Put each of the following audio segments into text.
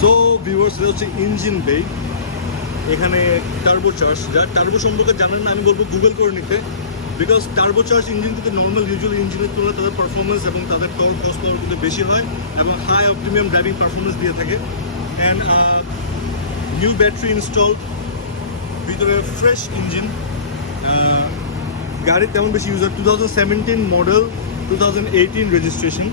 So viewers, এটা হচ্ছে engine বে। এখানে টার্বো চার্জ, যারা টার্বো সম্পর্কে জানেন না আমি বলবো গুগল করে নিতে, বিকজ টার্বো চার্জ ইঞ্জিন থেকে নর্মাল ইউজুয়াল ইঞ্জিনের তুলনায় তাদের পারফরমেন্স এবং তাদের টর্ক কস্ট পাওয়ার কিন্তু বেশি হয় এবং হাই অপটিমিয়াম ড্রাইভিং পারফরমেন্স দিয়ে থাকে। অ্যান্ড নিউ ব্যাটারি ইনস্টল, ভিতরে ফ্রেশ ইঞ্জিন, গাড়ি তেমন বেশি ইউজার, 2017 মডেল, 2018 রেজিস্ট্রেশন।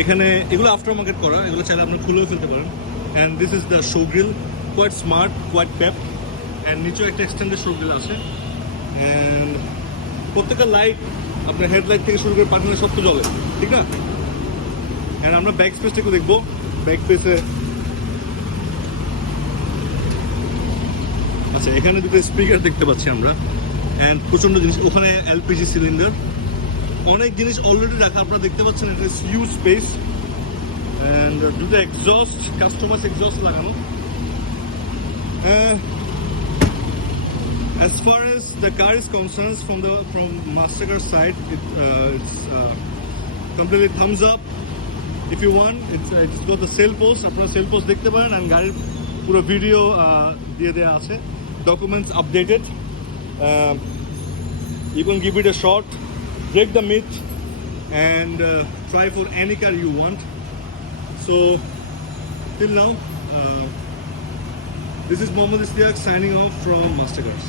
এখানে এগুলো আফটার মার্কেট করা, এগুলো চাইলে আপনি খুলেও ফেলতে পারেন। And this is the show grill, quite smart, quite pap. And নিচেও একটা এক্সটেন্ডেড শো গ্রিল আছে। অ্যান্ড প্রত্যেকটা লাইট আপনার হেডলাইট থেকে শুরু করে পার্কিংয়ে সব তো জ্বলে, ঠিক না? অ্যান্ড আমরা ব্যাক স্পেসটা একটু দেখবো। ব্যাক স্পেসে আচ্ছা, এখানে দুটো স্পিকার দেখতে পাচ্ছি আমরা। অ্যান্ড প্রচণ্ড জিনিস, ওখানে এলপিজি সিলিন্ডার, অনেক জিনিস অলরেডি রাখা আপনারা দেখতে পাচ্ছেন। এটা হিউজ স্পেস। অ্যান্ড দুটো এক্সস্ট, কাস্টমাইজ এক্সস্ট লাগানো। As far as the car is concerned, from Mastercard side, it's completely thumbs up. If you want, it's got the sale post. আপনারা সেল পোস্ট দেখতে পারেন। আর গাড়ির পুরো ভিডিও দিয়ে দেওয়া আছে, documents updated. You can give it a shot, break the myth, and try for any car you want. So till now, this is Mohammad Istiaq signing off from Mastercard.